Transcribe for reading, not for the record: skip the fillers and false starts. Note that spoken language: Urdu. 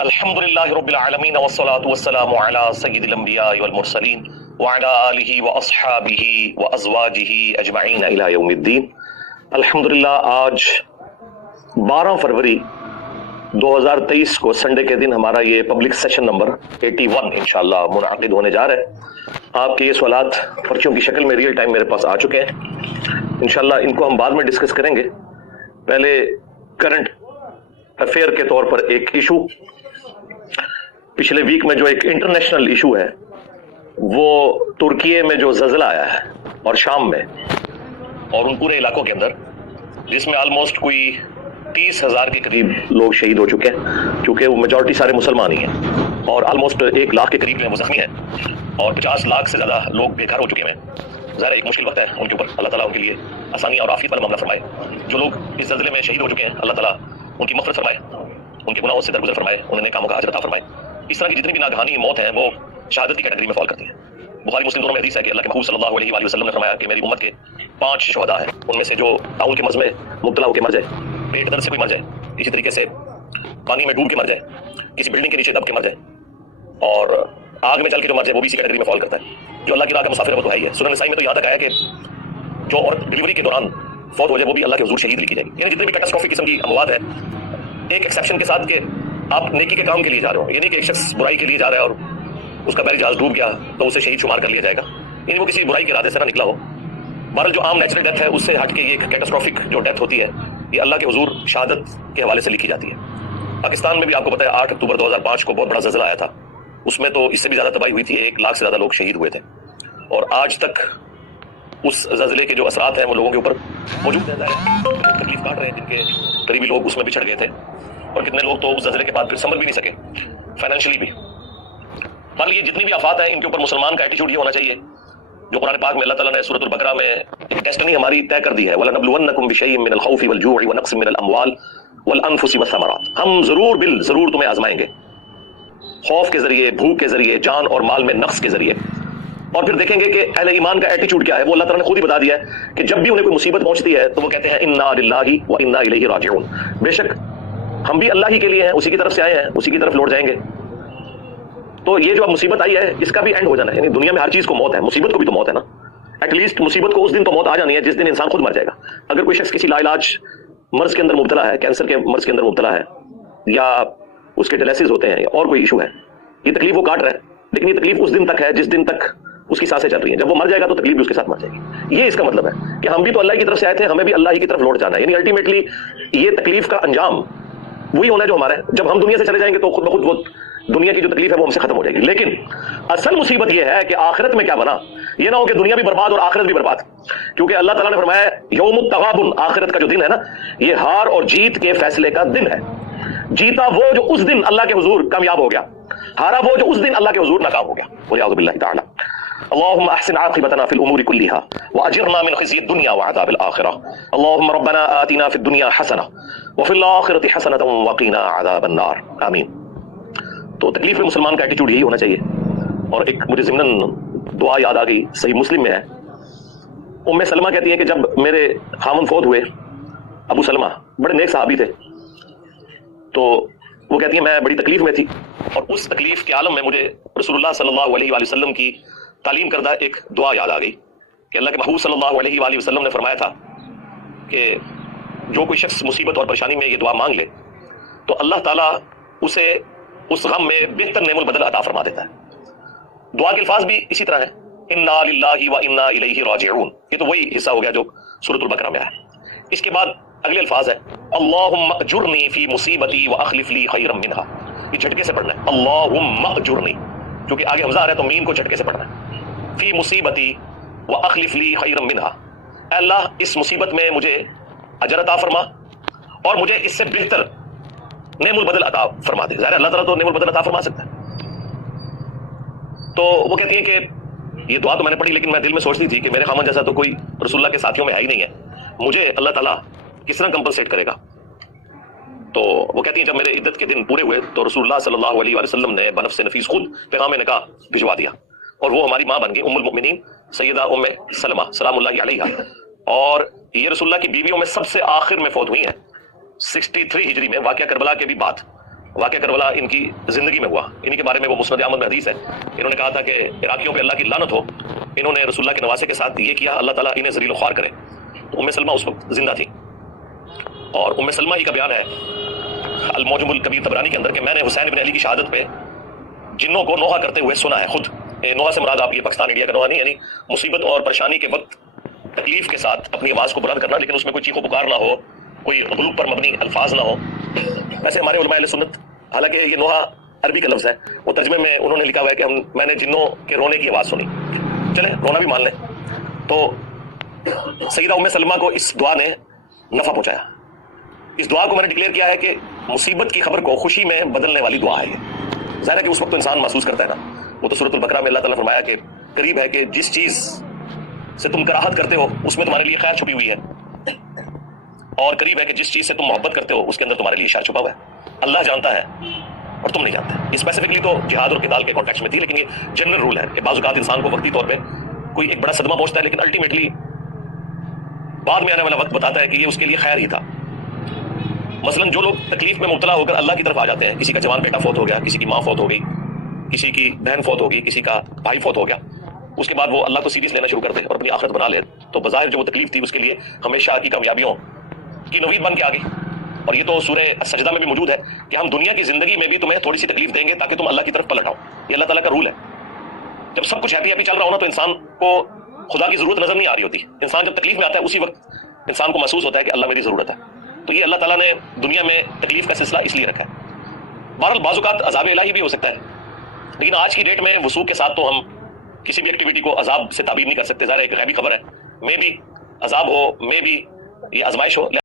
الحمد للہ رب العالمین والصلاة والسلام علی سید الانبیاء والمرسلین وعلی آلہ واصحابہ وازواجہ اجمعین الی یوم الدین۔ الحمدللہ آج 12 فروری 2023 کو سنڈے کے دن ہمارا یہ پبلک سیشن نمبر 81 انشاءاللہ منعقد ہونے جا رہا ہے۔ آپ کے یہ سوالات پرچیوں کی شکل میں ریئل ٹائم میرے پاس آ چکے ہیں، انشاءاللہ ان کو ہم بعد میں ڈسکس کریں گے۔ پہلے کرنٹ افیئر کے طور پر ایک ایشو پچھلے ویک میں جو ایک انٹرنیشنل ایشو ہے وہ ترکیے میں جو زلزلہ آیا ہے اور شام میں اور ان پورے علاقوں کے اندر، جس میں آلموسٹ کوئی 30,000 کے قریب لوگ شہید ہو چکے ہیں، چونکہ وہ میجورٹی سارے مسلمان ہی ہیں، اور آلموسٹ 1 لاکھ کے قریب میں وہ زخمی ہیں اور 50 لاکھ سے زیادہ لوگ بے گھر ہو چکے ہیں۔ ظاہر ایک مشکل وقت ہے ان کے اوپر، اللہ تعالیٰ ان کے لیے آسانی اور عافیت والا معاملہ فرمائے۔ جو لوگ اس زلزلے میں شہید ہو چکے ہیں، اللہ تعالیٰ ان کی مغفرت فرمائے، ان کے گناہوں سے درگزر فرمائے، انہیں کاموں کا اجر عطا فرمائے۔ اس طرح کی جتنی بھی ناگہانی موت ہیں وہ شہادت کی کیٹیگری میں فال کرتی ہیں۔ بخاری مسلم دونوں میں حدیث ہے کہ اللہ کے محبوب صلی اللہ علیہ وآلہ وسلم نے فرمایا کہ میری امت کے 5 شہداء ہیں، ان میں سے جو طاعون کے مرض میں مبتلا ہو کے مر جائے، پیٹ درد سے کوئی مر جائے، اسی طریقے سے پانی میں ڈوب کے مر جائے، کسی بلڈنگ کے نیچے دب کے مر جائے، اور آگ میں جل کے جو مر جائے وہ بھی اسی کیٹیگری میں فال کرتا ہے۔ جو اللہ کی راہ کا مسافر ہے وہ تو ہے ہی ہے۔ سنن نسائی میں تو یہاں تک آیا کہ جو عورت ڈلیوری کے دوران فوت ہو جائے وہ بھی اللہ کے حضور شہید لکھی جائے گی۔ یعنی جتنے بھی کیٹاسٹروفک قسم کی اموات ہے، ایک ایکسیپشن کے ساتھ کہ آپ نیکی کے کام کے لیے جا رہے ہو، یہ نہیں کہ ایک شخص برائی کے لیے جا رہا ہے اور اس کا بحری جہاز ڈوب گیا تو اسے شہید شمار کر لیا جائے گا، یعنی وہ کسی برائی کے ارادے سے نہ نکلا ہو۔ بہرحال جو عام نیچرل ڈیتھ ہے اس سے ہٹ کے یہ ایک کیٹاسٹروفک جو ڈیتھ ہوتی ہے یہ اللہ کے حضور شہادت کے حوالے سے لکھی جاتی ہے۔ پاکستان میں بھی آپ کو پتہ ہے 8 اکتوبر 2005 کو بہت بڑا زلزلہ آیا تھا، اس میں تو اس سے بھی زیادہ تباہی ہوئی تھی، 1 لاکھ سے زیادہ لوگ شہید ہوئے تھے، اور آج تک اس زلزلے کے جو اثرات ہیں وہ لوگوں کے اوپر موجود ہیں۔ تکلیف کاٹ رہے ہیں جن کے قریبی لوگ اس میں بچھڑ گئے تھے، اور کتنے لوگ تو اس زلزلے کے بعد پھر سنبھل بھی نہیں سکے فائنینشلی بھی۔ بہرحال یہ جتنی بھی آفات ہیں ان کے اوپر مسلمان کا ایٹیچیوڈ یہ ہونا چاہیے جو قرآن پاک میں اللہ تعالیٰ نے سورۃ البقرہ میں ایک ڈیسٹنی ہماری طے کر دی ہے، وَلَنَبْلُوَنَّكُمْ بِشَيْءٍ مِّنَ الْخَوْفِ وَالْجُوعِ وَنَقْصٍ مِّنَ الْأَمْوَالِ وَالْأَنفُسِ وَالثَّمَرَاتِ۔ ہم ضرور تمہیں آزمائیں گے، خوف کے ذریعے، بھوک کے ذریعے، جان اور مال میں نقص کے ذریعے۔ اور پھر دیکھیں گے کہ اہل ایمان کا ایٹیچیوڈ کیا ہے، وہ اللہ تعالیٰ نے خود ہی بتا دیا ہے کہ جب بھی انہیں کوئی مصیبت پہنچتی ہے تو وہ کہتے ہیں اِنَّا لِلَّهِ وَإِنَّا إِلَيْهِ رَاجِعُونَ، بے شک ہم بھی اللہ ہی کے لیے ہیں، اسی کی طرف سے آئے ہیں، اسی کی طرف لوٹ جائیں گے۔ تو یہ جو اب مصیبت آئی ہے اس کا بھی اینڈ ہو جانا ہے، یعنی دنیا میں ہر چیز کو موت ہے، مصیبت کو بھی تو موت ہے نا۔ ایٹ لیسٹ مصیبت کو اس دن تو موت آ جانی ہے جس دن انسان خود مر جائے گا۔ اگر کوئی شخص کسی لا علاج مرض کے اندر مبتلا ہے، کینسر کے مرض کے اندر مبتلا ہے، یا اس کے ڈائلسس ہوتے ہیں یا اور کوئی ایشو ہے، یہ تکلیف وہ کاٹ رہا ہے، لیکن یہ تکلیف اس دن تک ہے جس دن تک اس کی سانسیں چل رہی ہیں۔ جب وہ مر جائے گا تو تکلیف بھی اس کے ساتھ مر جائے گی۔ یہ اس کا مطلب ہے کہ ہم بھی تو اللہ کی طرف سے آئے تھے، ہمیں بھی اللہ ہی کی طرف لوٹ جانا ہے، یعنی الٹیمیٹلی یہ تکلیف کا انجام وہی ہونا ہے جو ہمارا ہے۔ جب ہم دنیا سے چلے جائیں گے تو خود بخود وہ دنیا کی جو تکلیف ہے وہ ہم سے ختم ہو جائے گی۔ لیکن اصل مصیبت یہ ہے کہ آخرت میں کیا بنا، یہ نہ ہو کہ دنیا بھی برباد اور آخرت بھی برباد، کیونکہ اللہ تعالیٰ نے فرمایا یوم التغابن، آخرت کا جو دن ہے نا یہ ہار اور جیت کے فیصلے کا دن ہے۔ جیتا وہ جو اس دن اللہ کے حضور کامیاب ہو گیا، ہارا وہ جو اس دن اللہ کے حضور ناکام ہو گیا۔ والعیاذ باللہ تعالی۔ اللهم احسن عاقبتنا في الامور كلها واجرنا من خزي الدنيا وعذاب الاخره اللهم ربنا آتنا في الدنيا حسنه وفي الاخره حسنه وقنا عذاب النار آمین۔ تو تکلیف میں مسلمان کا ایٹیچیوڈ یہی ہونا چاہیے۔ اور ایک مجھے ضمن دعا یاد آ گئی، صحیح مسلم میں ہے، ام سلمہ کہتی ہیں کہ جب میرے خاوند فوت ہوئے، ابو سلمہ بڑے نیک صحابی تھے، تو وہ کہتی ہیں میں بڑی تکلیف میں تھی، اور اس تکلیف کے عالم میں مجھے رسول اللہ صلی اللہ علیہ وآلہ وسلم کی تعلیم کردہ ایک دعا یاد آ گئی کہ اللہ کے محبوب صلی اللہ علیہ وآلہ وسلم نے فرمایا تھا کہ جو کوئی شخص مصیبت اور پریشانی میں یہ دعا مانگ لے تو اللہ تعالیٰ اسے اس غم میں بہتر نعم البدل عطا فرما دیتا ہے۔ دعا کے الفاظ بھی اسی طرح ہیں، انا للہ و انا الیہ راجعون، یہ تو وہی حصہ ہو گیا جو سورۃ البقرہ میں ہے۔ اس کے بعد اگلے الفاظ ہیں اللہم اجرنی فی مصیبتی واخلف لی خیرا منہا، یہ جھٹکے سے پڑھنا ہے، اللہم اجرنی، کیونکہ آگے حمزہ آ رہا ہے تو میم کو جھٹکے سے پڑھنا ہے۔ فی مصیبتی واخلف لی خیرا منہا، اے اللہ اس مصیبت میں مجھے اجر عطا فرما اور مجھے اس سے بہتر نعم البدل عطا فرما دے۔ ظاہر اللہ تعالیٰ تو نعم البدل عطا فرما سکتا ہے۔ تو وہ کہتی ہیں کہ یہ دعا تو میں نے پڑھی لیکن میں دل میں سوچتی تھی کہ میرے خامن جیسا تو کوئی رسول اللہ کے ساتھیوں میں ہے ہی نہیں ہے، مجھے اللہ تعالیٰ کس طرح کمپنسیٹ کرے گا۔ تو وہ کہتی ہیں جب میرے عدت کے دن پورے ہوئے تو رسول اللہ صلی اللہ علیہ وسلم نے بنفس نفیس خود پیغام نکاح بھجوا دیا، اور وہ ہماری ماں بن گئی ام المؤمنین سیدہ ام سلمہ سلام اللہ علیہا، اور یہ رسول اللہ کی بیویوں میں سب سے آخر میں فوت ہوئی ہیں 63 ہجری میں، واقعہ کربلا کے بھی بعد، واقعہ کربلا ان کی زندگی میں ہوا. انہی کے بارے میں وہ مسند احمد میں حدیث ہے. انہوں نے کہا تھا کہ عراقیوں پہ اللہ کی لعنت ہو, انہوں نے رسول اللہ کے نواسے کے ساتھ یہ کیا, اللہ تعالیٰ انہیں ذلیل و خوار کرے. تو ام سلمہ اس وقت زندہ تھی, اور ام سلمہ ہی کا بیان ہے المعجم الکبیر طبرانی کے اندر کہ میں نے حسین بن علی کی شہادت پہ جنوں کو نوحہ کرتے ہوئے سنا ہے. خود نوحہ سے مراد آپ یہ پاکستان انڈیا کا نوحہ نہیں, یعنی مصیبت اور پریشانی کے وقت تکلیف کے ساتھ اپنی آواز کو بلند کرنا, لیکن اس میں کوئی چیخ و پکار نہ ہو, کوئی غلوب پر مبنی الفاظ نہ ہو. ویسے ہمارے علماء اہل سنت, حالانکہ یہ نوحہ عربی کا لفظ ہے, وہ ترجمے میں انہوں نے لکھا ہوا ہے کہ میں نے جنوں کے رونے کی آواز سنی. چلیں رونا بھی مان لیں. تو سیدہ ام سلمہ کو اس دعا نے نفع پہنچایا. اس دعا کو میں نے ڈکلیئر کیا ہے کہ مصیبت کی خبر کو خوشی میں بدلنے والی دعا ہے. ظاہر ہے کہ اس وقت تو انسان محسوس کرتا ہے نا, وہ تو سورۃ البقرہ میں اللہ تعالیٰ نے فرمایا کہ قریب ہے کہ جس چیز سے تم کراہت کرتے ہو اس میں تمہارے لیے خیر چھپی ہوئی ہے, اور قریب ہے کہ جس چیز سے تم محبت کرتے ہو اس کے اندر تمہارے لیے شر چھپا ہوا ہے. اللہ جانتا ہے اور تم نہیں جانتے. اسپیسیفکلی تو جہاد اور قتال کے کانٹیکس میں تھی, لیکن یہ جنرل رول ہے کہ بعض اوقات انسان کو وقتی طور پہ کوئی ایک بڑا صدمہ پہنچتا ہے, لیکن الٹیمیٹلی بعد میں آنے والا وقت بتاتا ہے کہ یہ اس کے لیے خیر ہی تھا. مثلا جو لوگ تکلیف میں مبتلا ہو کر اللہ کی طرف آ جاتے ہیں, کسی کا جوان بیٹا فوت ہو گیا, کسی کی ماں فوت ہو گئی, کسی کی بہن فوت ہو گئی, کسی کا بھائی فوت ہو گیا, اس کے بعد وہ اللہ کو سیریس لینا شروع کر دے اور اپنی آخرت بنا لے, تو بظاہر جو وہ تکلیف تھی اس کے لیے ہمیشہ کی کامیابیوں کی نوید بن کے آ گئی. اور یہ تو سورہ سجدہ میں بھی موجود ہے کہ ہم دنیا کی زندگی میں بھی تمہیں تھوڑی سی تکلیف دیں گے تاکہ تم اللہ کی طرف پلٹ آؤ. یہ اللہ تعالیٰ کا رول ہے. جب سب کچھ ہیپی ہیپی چل رہا ہو نا, تو انسان کو خدا کی ضرورت نظر نہیں آ رہی ہوتی. انسان جب تکلیف میں آتا ہے اسی وقت انسان کو محسوس ہوتا ہے کہ اللہ میری ضرورت ہے. تو یہ اللہ تعالیٰ نے دنیا میں تکلیف کا سلسلہ اس لیے رکھا ہے. بہرحال بعض اوقات عذاب الہی بھی ہو سکتا ہے, لیکن آج کی ڈیٹ میں وضوح کے ساتھ تو ہم کسی بھی ایکٹیویٹی کو عذاب سے تعبیر نہیں کر سکتے. ظاہر ہے ایک غیبی خبر ہے, میں بھی عذاب ہو, میں بھی یہ آزمائش ہو.